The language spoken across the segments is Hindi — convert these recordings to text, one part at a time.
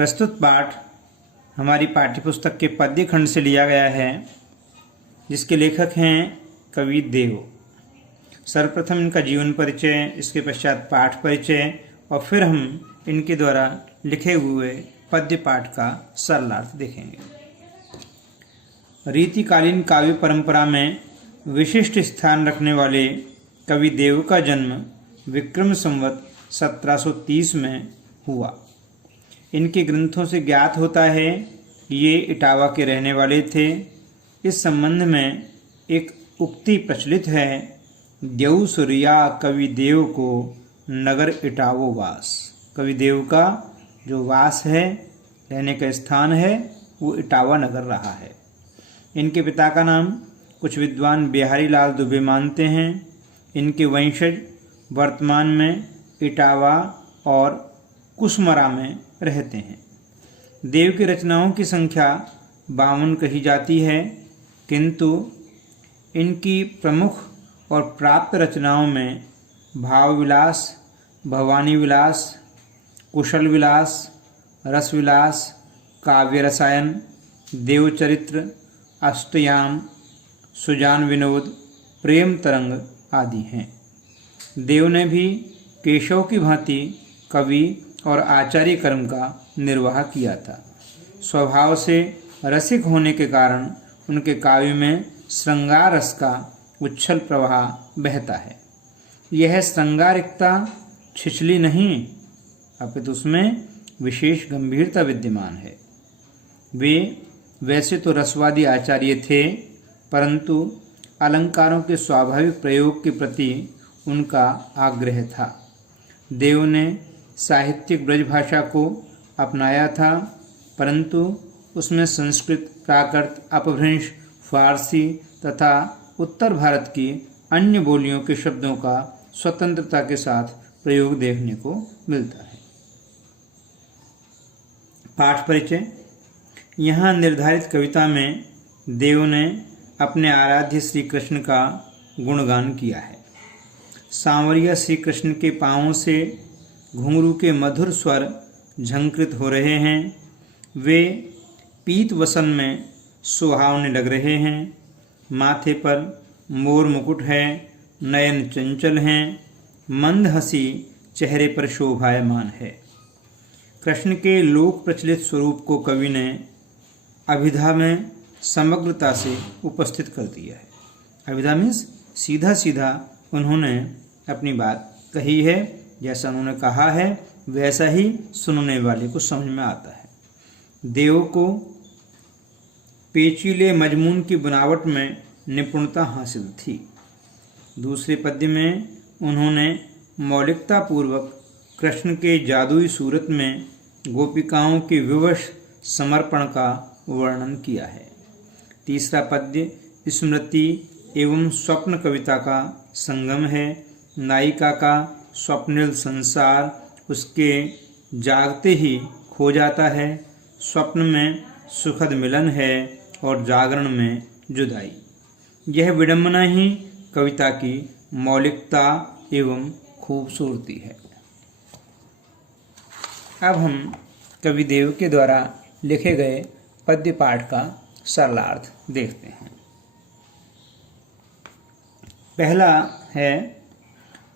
प्रस्तुत पाठ हमारी पाठ्यपुस्तक के पद्य खंड से लिया गया है, जिसके लेखक हैं कवि देव। सर्वप्रथम इनका जीवन परिचय, इसके पश्चात पाठ परिचय और फिर हम इनके द्वारा लिखे हुए पद्य पाठ का सरलार्थ देखेंगे। रीतिकालीन काव्य परंपरा में विशिष्ट स्थान रखने वाले कवि देव का जन्म विक्रम संवत 1730 में हुआ। इनके ग्रंथों से ज्ञात होता है कि ये इटावा के रहने वाले थे। इस संबंध में एक उक्ति प्रचलित है, द्यऊ सूर्या कवि देव को नगर इटावो वास। कवि देव का जो वास है, रहने का स्थान है, वो इटावा नगर रहा है। इनके पिता का नाम कुछ विद्वान बिहारी लाल दुबे मानते हैं। इनके वंशज वर्तमान में इटावा और कुसमरा में रहते हैं। देव की रचनाओं की संख्या 52 कही जाती है, किंतु इनकी प्रमुख और प्राप्त रचनाओं में भाव विलास, भवानी विलास, कुशल विलास, रस विलास, काव्य रसायन, देवचरित्र, अष्टयाम, सुजान विनोद, प्रेम तरंग आदि हैं। देव ने भी केशव की भांति कवि और आचार्य कर्म का निर्वाह किया था। स्वभाव से रसिक होने के कारण उनके काव्य में श्रृंगार रस का उच्छल प्रवाह बहता है। यह श्रृंगारिकता छिछली नहीं, अपितु उसमें विशेष गंभीरता विद्यमान है। वे वैसे तो रसवादी आचार्य थे, परंतु अलंकारों के स्वाभाविक प्रयोग के प्रति उनका आग्रह था। देव ने साहित्यिक ब्रज भाषा को अपनाया था, परंतु उसमें संस्कृत, प्राकृत, अपभ्रंश, फारसी तथा उत्तर भारत की अन्य बोलियों के शब्दों का स्वतंत्रता के साथ प्रयोग देखने को मिलता है। पाठ परिचय। यहाँ निर्धारित कविता में देव ने अपने आराध्य श्री कृष्ण का गुणगान किया है। सांवरिया श्री कृष्ण के पाँवों से घुंघरू के मधुर स्वर झंकृत हो रहे हैं। वे पीत वसन में सुहावने लग रहे हैं। माथे पर मोर मुकुट है, नयन चंचल हैं, मंद हंसी चेहरे पर शोभायमान है। कृष्ण के लोक प्रचलित स्वरूप को कवि ने अभिधा में समग्रता से उपस्थित कर दिया है। अभिधा मीन्स सीधा सीधा उन्होंने अपनी बात कही है, जैसा उन्होंने कहा है वैसा ही सुनने वाले को समझ में आता है। देव को पेचीले मजमून की बनावट में निपुणता हासिल थी। दूसरे पद्य में उन्होंने मौलिकता पूर्वक कृष्ण के जादुई सूरत में गोपिकाओं के विवश समर्पण का वर्णन किया है। तीसरा पद्य स्मृति एवं स्वप्न कविता का संगम है। नायिका का स्वप्निल संसार उसके जागते ही खो जाता है। स्वप्न में सुखद मिलन है और जागरण में जुदाई। यह विडंबना ही कविता की मौलिकता एवं खूबसूरती है। अब हम कवि देव के द्वारा लिखे गए पद्य पाठ का सरलार्थ देखते हैं। पहला है,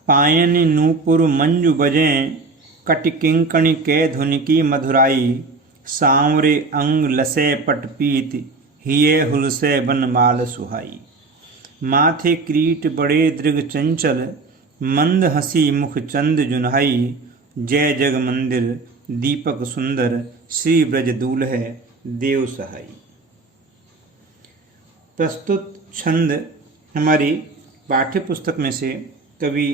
पायनि नूपुर मंजु बजें, कटि किंकणि के धुनि की मधुराई, सांवरे अंग लसे पटपीत, हिये हुलसे बनमाल सुहाई। माथे क्रीट बड़े दृग चंचल, मंद हंसी मुख चंद जुन्हाई, जय जग मंदिर दीपक सुंदर, श्री ब्रज दूल्हे देव सहाई। प्रस्तुत छंद हमारी पाठ्य पुस्तक में से कवि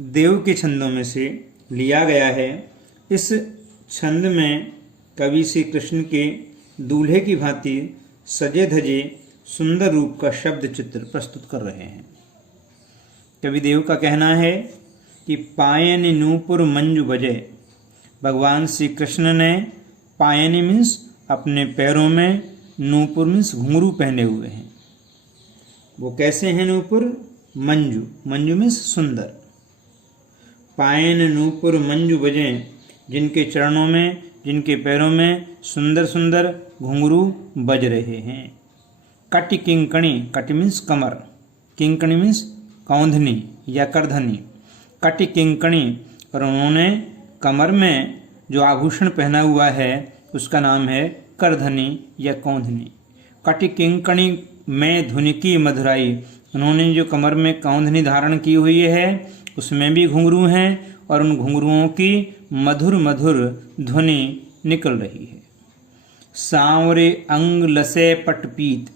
देव के छंदों में से लिया गया है। इस छंद में कवि श्री कृष्ण के दूल्हे की भांति सजे धजे सुंदर रूप का शब्द चित्र प्रस्तुत कर रहे हैं। कवि देव का कहना है कि पायनि नूपुर मंजु बजे। भगवान श्री कृष्ण ने पायनि मीन्स अपने पैरों में, नूपुर मीन्स घुंघरू पहने हुए हैं। वो कैसे हैं नूपुर? मंजू, मंजू मीन्स सुंदर। पायन नूपुर मंजू बजें, जिनके चरणों में जिनके पैरों में सुंदर सुंदर घुंघरू बज रहे हैं। कटि किंकणी, कटि मीन्स कमर, किंकणी मीन्स कौंधनी या करधनी। कटि किंकणी, और उन्होंने कमर में जो आभूषण पहना हुआ है उसका नाम है करधनी या कौंधनी। कटि किंकणी में धुनि की मधुराई, उन्होंने जो कमर में कौंधनी धारण की हुई है उसमें भी घुंघरू हैं और उन घुंघरुओं की मधुर मधुर ध्वनि निकल रही है। सांवरे अंग लसे पटपीत,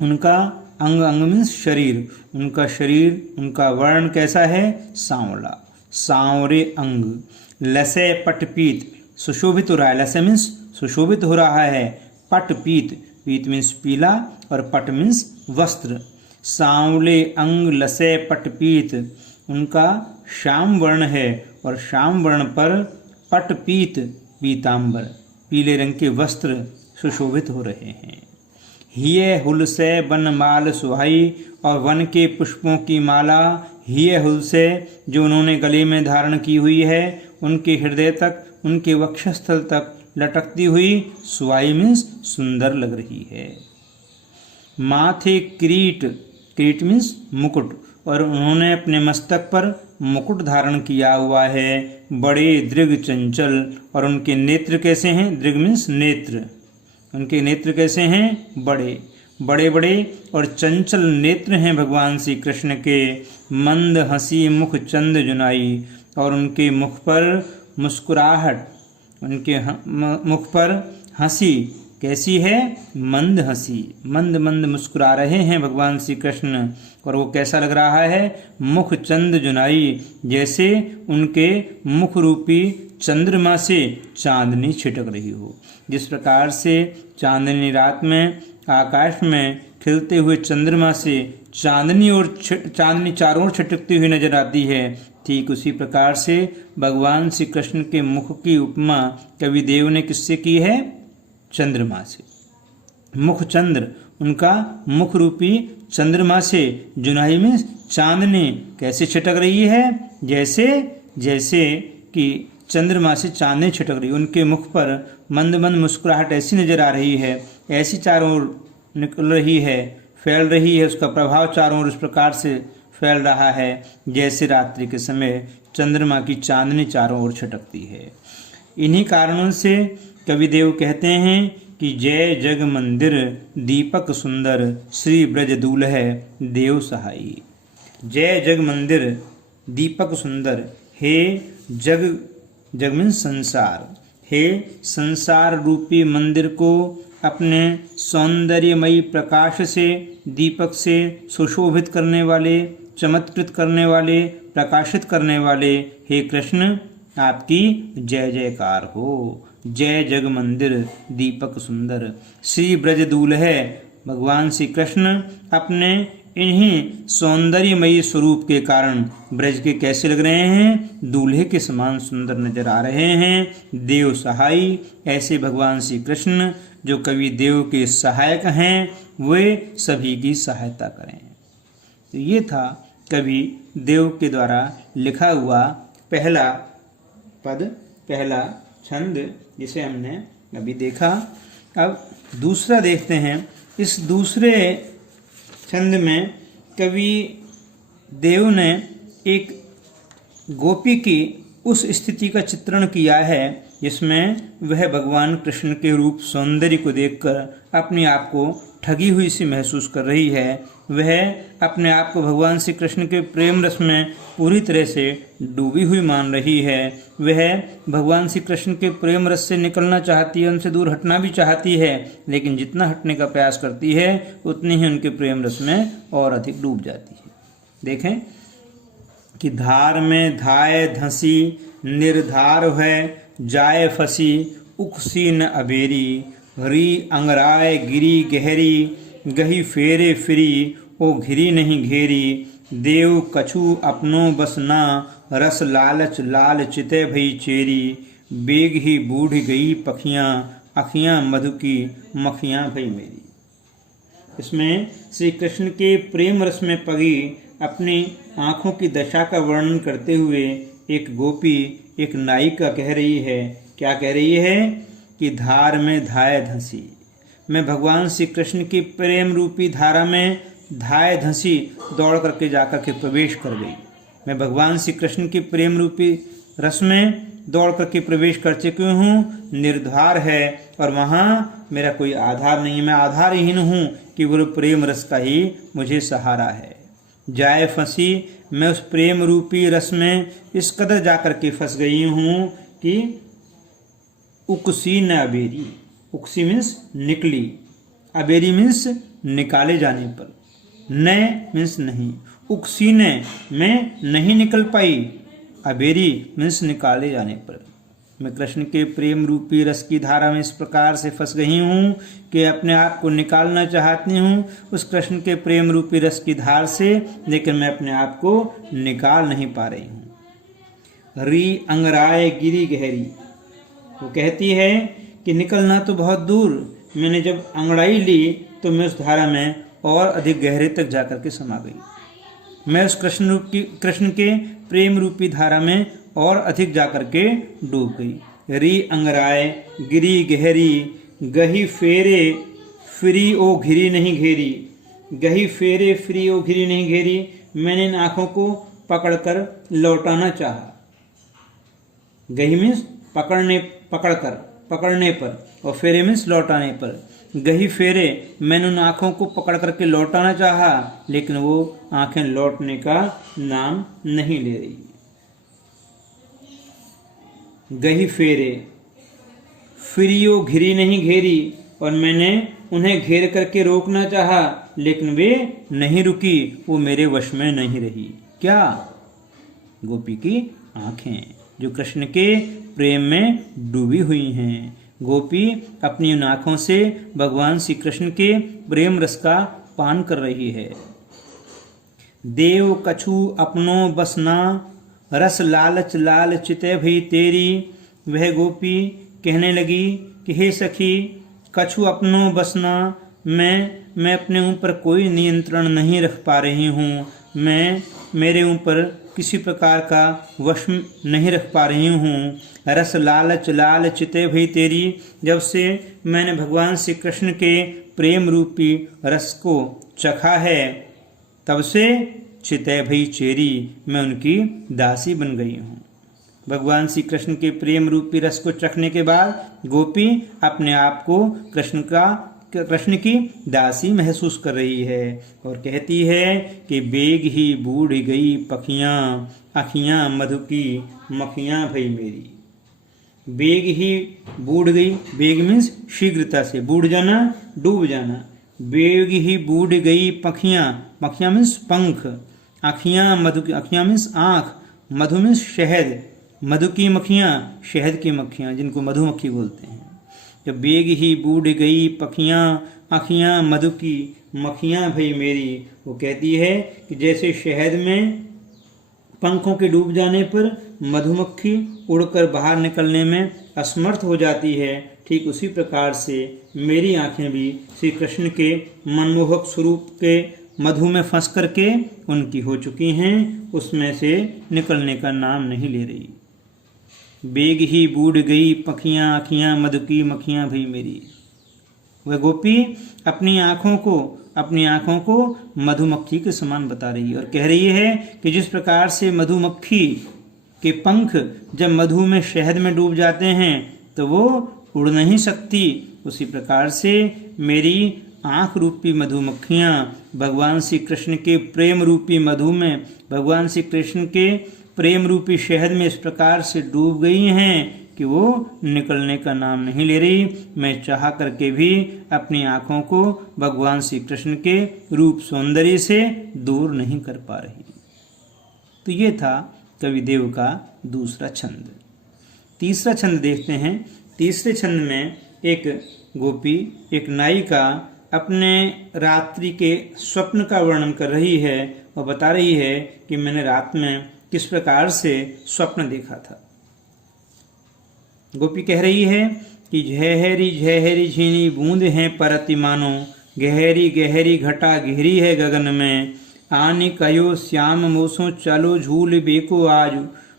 उनका अंग, अंग मीन्स शरीर, उनका शरीर, उनका वर्ण कैसा है? सांवला। सांवरे अंग, लसे पटपीत, सुशोभित हो रहा है। लसे मीन्स सुशोभित हो रहा है। पटपीत, पीत मीन्स पीला और पट मीन्स वस्त्र। सांवले अंग लसे पटपीत, उनका श्याम वर्ण है और श्याम वर्ण पर पटपीत पीतांबर, पीले रंग के वस्त्र सुशोभित हो रहे हैं। हिये हुल से बनमाल सुहाई, और वन के पुष्पों की माला हिये हुल से जो उन्होंने गले में धारण की हुई है उनके हृदय तक, उनके वक्षस्थल तक लटकती हुई सुहाई मीन्स सुंदर लग रही है। माथे किरीट, किरीट मीन्स मुकुट, और उन्होंने अपने मस्तक पर मुकुट धारण किया हुआ है। बड़े दृग चंचल, और उनके नेत्र कैसे हैं? दृग मीन्स नेत्र, उनके नेत्र कैसे हैं? बड़े बड़े बड़े और चंचल नेत्र हैं भगवान श्री कृष्ण के। मंद हंसी मुख चंद जुनाई, और उनके मुख पर मुस्कुराहट, उनके मुख पर हंसी कैसी है? मंद हंसी, मंद मंद मुस्कुरा रहे हैं भगवान श्री कृष्ण। और वो कैसा लग रहा है? मुख चंद जुनाई, जैसे उनके मुख रूपी चंद्रमा से चांदनी छिटक रही हो। जिस प्रकार से चांदनी रात में आकाश में खिलते हुए चंद्रमा से चांदनी और चांदनी चारों ओर छिटकती हुई नजर आती है, ठीक उसी प्रकार से भगवान श्री कृष्ण के मुख की उपमा कवि देव ने किससे की है? चंद्रमा से। मुख चंद्र, उनका मुख रूपी चंद्रमा से, जुनाई में चांदनी कैसे छिटक रही है? जैसे जैसे कि चंद्रमा से चांदनी छिटक रही है। उनके मुख पर मंद मंद मुस्कुराहट ऐसी नजर आ रही है, ऐसी चारों ओर निकल रही है, फैल रही है, उसका प्रभाव चारों ओर इस प्रकार से फैल रहा है जैसे रात्रि के समय चंद्रमा की चांदनी चारों ओर छिटकती है। इन्हीं कारणों से कवि देव कहते हैं कि जय जग मंदिर दीपक सुंदर, श्री ब्रज दूल्ह देव सहाई। जय जग मंदिर दीपक सुंदर, हे जग, जग मीन्स संसार, हे संसार रूपी मंदिर को अपने सौंदर्यमयी प्रकाश से, दीपक से सुशोभित करने वाले, चमत्कृत करने वाले, प्रकाशित करने वाले हे कृष्ण, आपकी जय जयकार हो। जय जग मंदिर दीपक सुंदर, श्री ब्रज दूल्ह भगवान श्री कृष्ण अपने इन्हीं सौंदर्यमयी स्वरूप के कारण ब्रज के कैसे लग रहे हैं? दूल्हे के समान सुंदर नजर आ रहे हैं। देव सहाई, ऐसे भगवान श्री कृष्ण जो कवि देव के सहायक हैं, वे सभी की सहायता करें। तो ये था कवि देव के द्वारा लिखा हुआ पहला पद, पहला छंद, जिसे हमने अभी देखा। अब दूसरा देखते हैं। इस दूसरे छंद में कवि देव ने एक गोपी की उस स्थिति का चित्रण किया है जिसमें वह भगवान कृष्ण के रूप सौंदर्य को देखकर अपने आप को ठगी हुई सी महसूस कर रही है। वह अपने आप को भगवान श्री कृष्ण के प्रेम रस में पूरी तरह से डूबी हुई मान रही है। वह भगवान श्री कृष्ण के प्रेम रस से निकलना चाहती है, उनसे दूर हटना भी चाहती है, लेकिन जितना हटने का प्रयास करती है उतनी ही उनके प्रेम रस में और अधिक डूब जाती है। देखें कि धार में धाय धंसी, निर्धार है जाय फसी, उकसी न अबेरी, री अंगराय गिरी गहरी, गही फेरे फिरी, ओ घिरी नहीं घेरी, देव कछु अपनो बसना, रस लालच लाल चिते भई चेरी, बेग ही बूढ़ गई पखियाँ, अखियाँ मधु की मखियाँ भई मेरी। इसमें श्री कृष्ण के प्रेम रस में पगी अपनी आँखों की दशा का वर्णन करते हुए एक गोपी, एक नायिका कह रही है क्या कह रही है कि धार में धाय धंसी, मैं भगवान श्री कृष्ण की प्रेम रूपी धारा में धाय धंसी दौड़ करके जाकर के प्रवेश कर गई। मैं भगवान श्री कृष्ण की प्रेम रूपी रस में दौड़ करके प्रवेश कर चुकी हूँ, निर्धार है और वहाँ मेरा कोई आधार नहीं है, मैं आधारहीन हूँ, केवल प्रेम रस का ही मुझे सहारा है। जाए फंसी, मैं उस प्रेम रूपी रस में इस कदर जाकर के फंस गई हूँ कि उकसी न अबेरी, उकसी मीन्स निकली, अबेरी मीन्स निकाले जाने पर, न मीन्स नहीं, उकसी ने मैं नहीं निकल पाई, अबेरी मीन्स निकाले जाने पर। मैं कृष्ण के प्रेम रूपी रस की धारा में इस प्रकार से फंस गई हूँ कि अपने आप को निकालना चाहती हूँ उस कृष्ण के प्रेम रूपी रस की धार से, लेकिन मैं अपने आप को निकाल नहीं पा रही हूँ। री अंगराय गिरी गहरी, वो कहती है कि निकलना तो बहुत दूर, मैंने जब अंगड़ाई ली तो मैं उस धारा में और अधिक गहरे तक जाकर के समा गई। मैं उस कृष्ण के प्रेम रूपी धारा में और अधिक जाकर के डूब गई। री अंगराय गिरी गहरी, गही फेरे फिरी ओ घिरी नहीं घेरी, गही फेरे फिरी ओ घिरी नहीं घेरी, मैंने इन आँखों को पकड़कर लौटाना चाहा। गही मीन्स पकड़ने पर, और फेरे मीन्स लौटाने पर। गही फेरे, मैंने उन आँखों को पकड़ करके लौटाना चाहा, लेकिन वो आँखें लौटने का नाम नहीं ले रही। गही फेरे फिरियो घिरी नहीं घेरी, और मैंने उन्हें घेर करके रोकना चाहा, लेकिन वे नहीं रुकी, वो मेरे वश में नहीं रही। क्या? गोपी की आँखें जो कृष्ण के प्रेम में डूबी हुई हैं। गोपी अपनी उन आँखों से भगवान श्री कृष्ण के प्रेम रस का पान कर रही है। देव कछु अपनो बसना, रस लालच लाल चिते भई तेरी। वह गोपी कहने लगी कि हे सखी, कछु अपनो बसना, मैं अपने ऊपर कोई नियंत्रण नहीं रख पा रही हूँ, मैं मेरे ऊपर किसी प्रकार का वश नहीं रख पा रही हूँ। रस लालच लाल चिते भई तेरी, जब से मैंने भगवान श्री कृष्ण के प्रेम रूपी रस को चखा है, तब से चिते भई चेरी, मैं उनकी दासी बन गई हूँ। भगवान श्री कृष्ण के प्रेम रूपी रस को चखने के बाद गोपी अपने आप को कृष्ण की दासी महसूस कर रही है और कहती है कि बेग ही बूढ़ गई पखियाँ, अखियाँ मधु की मखियाँ भई मेरी। बेग ही बूढ़ गई, बेग मीन्स शीघ्रता से, बूढ़ जाना डूब जाना। बेग ही बूढ़ गई पखियाँ, मखियाँ मीन्स पंख, अखियाँ मधु की, अखियाँ मीन्स आँख, मधु मीन्स शहद, मधु की मक्खियाँ शहद की मक्खियाँ जिनको मधुमक्खी बोलते हैं। जब बेग ही बूढ़ गई पखियाँ, आँखियाँ मधु की मक्खियाँ भई मेरी, वो कहती है कि जैसे शहद में पंखों के डूब जाने पर मधुमक्खी उड़कर बाहर निकलने में असमर्थ हो जाती है, ठीक उसी प्रकार से मेरी आँखें भी श्री कृष्ण के मनमोहक स्वरूप के मधु में फंस करके उनकी हो चुकी हैं, उसमें से निकलने का नाम नहीं ले रही। बेग ही बूढ़ गई पखियाँ, आँखियाँ मधु की मक्खियाँ भई मेरी। वह गोपी अपनी आँखों को मधुमक्खी के समान बता रही है और कह रही है कि जिस प्रकार से मधुमक्खी के पंख जब मधु में शहद में डूब जाते हैं तो वो उड़ नहीं सकती, उसी प्रकार से मेरी आँख रूपी मधुमक्खियाँ भगवान श्री कृष्ण के प्रेम रूपी मधु में, भगवान श्री कृष्ण के प्रेम रूपी शहद में इस प्रकार से डूब गई हैं कि वो निकलने का नाम नहीं ले रही। मैं चाह करके भी अपनी आँखों को भगवान श्री कृष्ण के रूप सौंदर्य से दूर नहीं कर पा रही। तो ये था कविदेव का दूसरा छंद। तीसरा छंद देखते हैं। तीसरे छंद में एक गोपी, एक नायिका अपने रात्रि के स्वप्न का वर्णन कर रही है और बता रही है कि मैंने रात में किस प्रकार से स्वप्न देखा था। गोपी कह रही है कि झहरी झहरी झीनी बूंद हैं परति मानो, गहरी गहरी घटा गहरी है गगन में। आनी कयो श्याम मोसो चलो झूल बेको आज,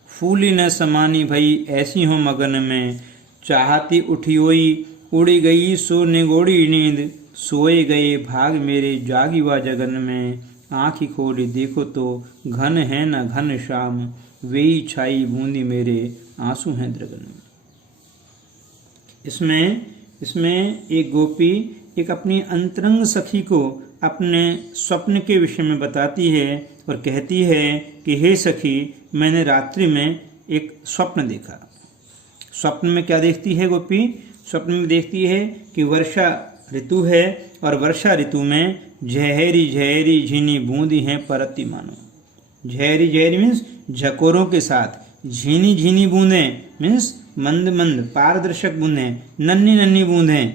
फूली न समानी भई ऐसी हो मगन में। चाहती उठियोई उड़ी गई सो निगोड़ी नींद, सोए गए भाग मेरे जागी वा जगन में, आँखी खोली देखो तो घन है न घन श्याम, वेई छाई बूंदी मेरे आंसू हैं द्रगन में। इसमें एक गोपी एक अपनी अंतरंग सखी को अपने स्वप्न के विषय में बताती है और कहती है कि हे सखी, मैंने रात्रि में एक स्वप्न देखा। स्वप्न में क्या देखती है गोपी? स्वप्न में देखती है कि वर्षा ऋतु है और वर्षा ऋतु में झहरी झहरी झीनी बूंदी हैं परती मानो। झहरी झहरी मीन्स झकोरों के साथ, झीनी झीनी बूंदें मीन्स मंद मंद पारदर्शक बूंदें, नन्ही नन्ही बूंदें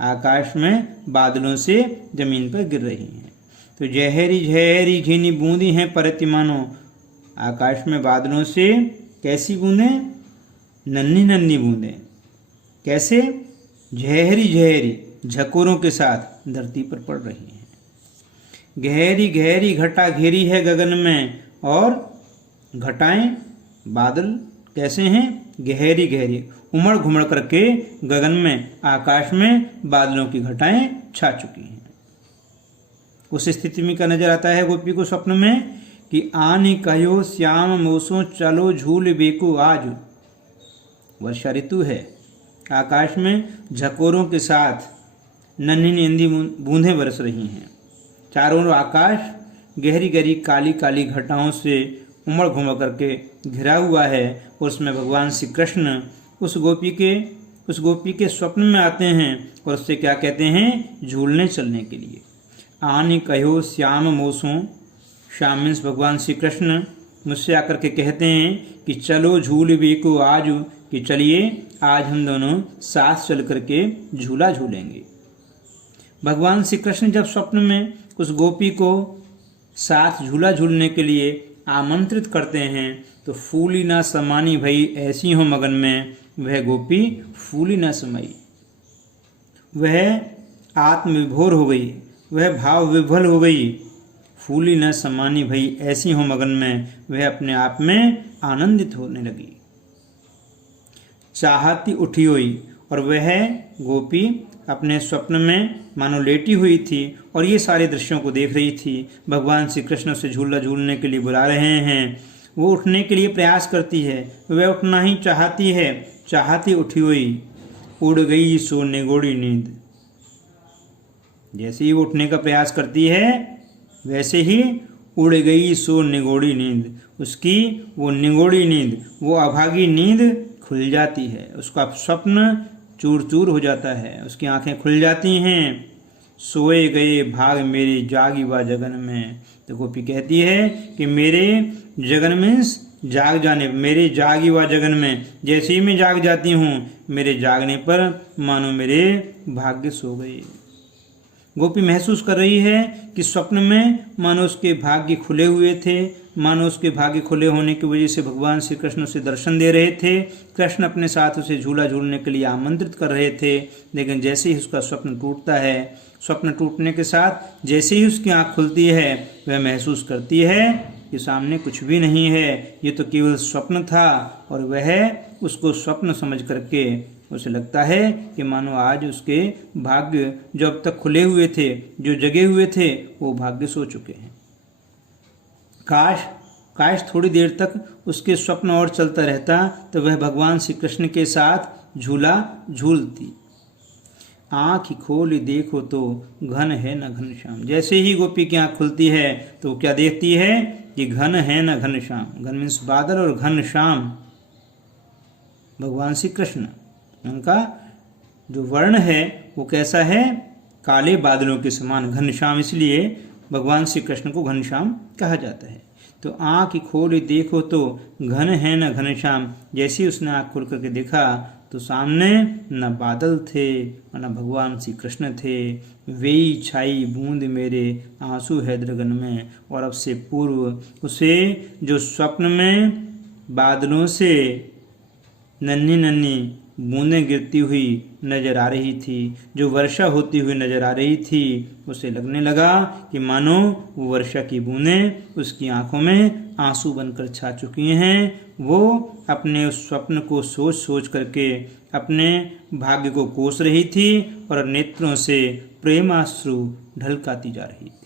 आकाश में बादलों से जमीन पर गिर रही हैं। तो झहरी झहरी झीनी बूंदी हैं परती मानो, आकाश में बादलों से कैसी बूंदें? नन्ही नन्ही बूंदें। कैसे? झहरी झहरी झकोरों के साथ धरती पर पड़ रही हैं। गहरी गहरी घटा घेरी है गगन में, और घटाएं बादल कैसे हैं? गहरी गहरी उमड़ घुमड़ करके गगन में आकाश में बादलों की घटाएं छा चुकी हैं। उस स्थिति में क्या नजर आता है गोपी को स्वप्न में कि आनी कहो श्याम मोसो चलो झूल बेको आज। वर्षा ऋतु है, आकाश में झकोरों के साथ नन्ही नन्ही बूंदें बरस रही हैं। चारों ओर आकाश गहरी गहरी काली काली घटाओं से उमड़ घुमड़ करके घिरा हुआ है, और उसमें भगवान श्री कृष्ण उस गोपी के स्वप्न में आते हैं और उससे क्या कहते हैं? झूलने चलने के लिए। आनी कहो श्याम मोसों, श्याम मीन्स भगवान श्री कृष्ण मुझसे आकर के कहते हैं कि चलो झूल बेको आज, कि चलिए आज हम दोनों साथ चल करके झूला झूलेंगे। भगवान श्री कृष्ण जब स्वप्न में उस गोपी को साथ झूला झूलने के लिए आमंत्रित करते हैं तो फूली ना समानी भई ऐसी हो मगन में, वह गोपी फूली ना समाई, वह आत्मविभोर हो गई, वह भाव विभल हो गई। फूली न समानी भई ऐसी हो मगन में, वह अपने आप में आनंदित होने लगी। चाहती उठी हुई, और वह गोपी अपने स्वप्न में मानो लेटी हुई थी और ये सारे दृश्यों को देख रही थी। भगवान श्री कृष्ण से झूला झूलने के लिए बुला रहे हैं, वो उठने के लिए प्रयास करती है, वह उठना ही चाहती है। चाहती उठी हुई उड़ गई सो निगोड़ी नींद। जैसे ही वो उठने का प्रयास करती है वैसे ही उड़ गई सो निगोड़ी नींद। उसकी वो निगोड़ी नींद, वो अभागी नींद खुल जाती है, उसका स्वप्न चूर चूर हो जाता है, उसकी आंखें खुल जाती हैं। सोए गए भाग मेरे जागी वा जगन में। तो गोपी कहती है कि मेरे जगन में जाग जाने, मेरे जागी वा जगन में, जैसे ही मैं जाग जाती हूँ मेरे जागने पर मानो मेरे भाग्य सो गए। गोपी महसूस कर रही है कि स्वप्न में मानो उसके भाग्य खुले हुए थे, मानो उसके भाग्य खुले होने की वजह से भगवान श्री कृष्ण उसे दर्शन दे रहे थे, कृष्ण अपने साथ उसे झूला झूलने के लिए आमंत्रित कर रहे थे। लेकिन जैसे ही उसका स्वप्न टूटता है, स्वप्न टूटने के साथ जैसे ही उसकी आँख खुलती है वह महसूस करती है कि सामने कुछ भी नहीं है, ये तो केवल स्वप्न था। और वह उसको स्वप्न समझ करके उसे लगता है कि मानो आज उसके भाग्य जो अब तक खुले हुए थे, जो जगे हुए थे, वो भाग्य सो चुके हैं। काश थोड़ी देर तक उसके स्वप्न और चलता रहता तो वह भगवान श्री कृष्ण के साथ झूला झूलती। आँख खोली देखो तो घन है न घन श्याम। जैसे ही गोपी की आँख खुलती है तो क्या देखती है कि घन है न घन श्याम। घन मीन्स बादल और घन श्याम भगवान श्री कृष्ण, उनका जो वर्ण है वो कैसा है? काले बादलों के समान घनश्याम, इसलिए भगवान श्री कृष्ण को घनश्याम कहा जाता है। तो आँख खोली देखो तो घन है न घनश्याम। जैसे ही उसने आँख खोल करके देखा तो सामने न बादल थे और न भगवान श्री कृष्ण थे। वेई छाई बूंद मेरे आंसू है द्रगन में। और अब से पूर्व उसे जो स्वप्न में बादलों से नन्ही नन्ही बूंदें गिरती हुई नजर आ रही थी, जो वर्षा होती हुई नजर आ रही थी, उसे लगने लगा कि मानो वो वर्षा की बूंदें उसकी आंखों में आंसू बनकर छा चुकी हैं, वो अपने उस स्वप्न को सोच सोच करके अपने भाग्य को कोस रही थी और नेत्रों से प्रेमाश्रु ढलकाती जा रही थी।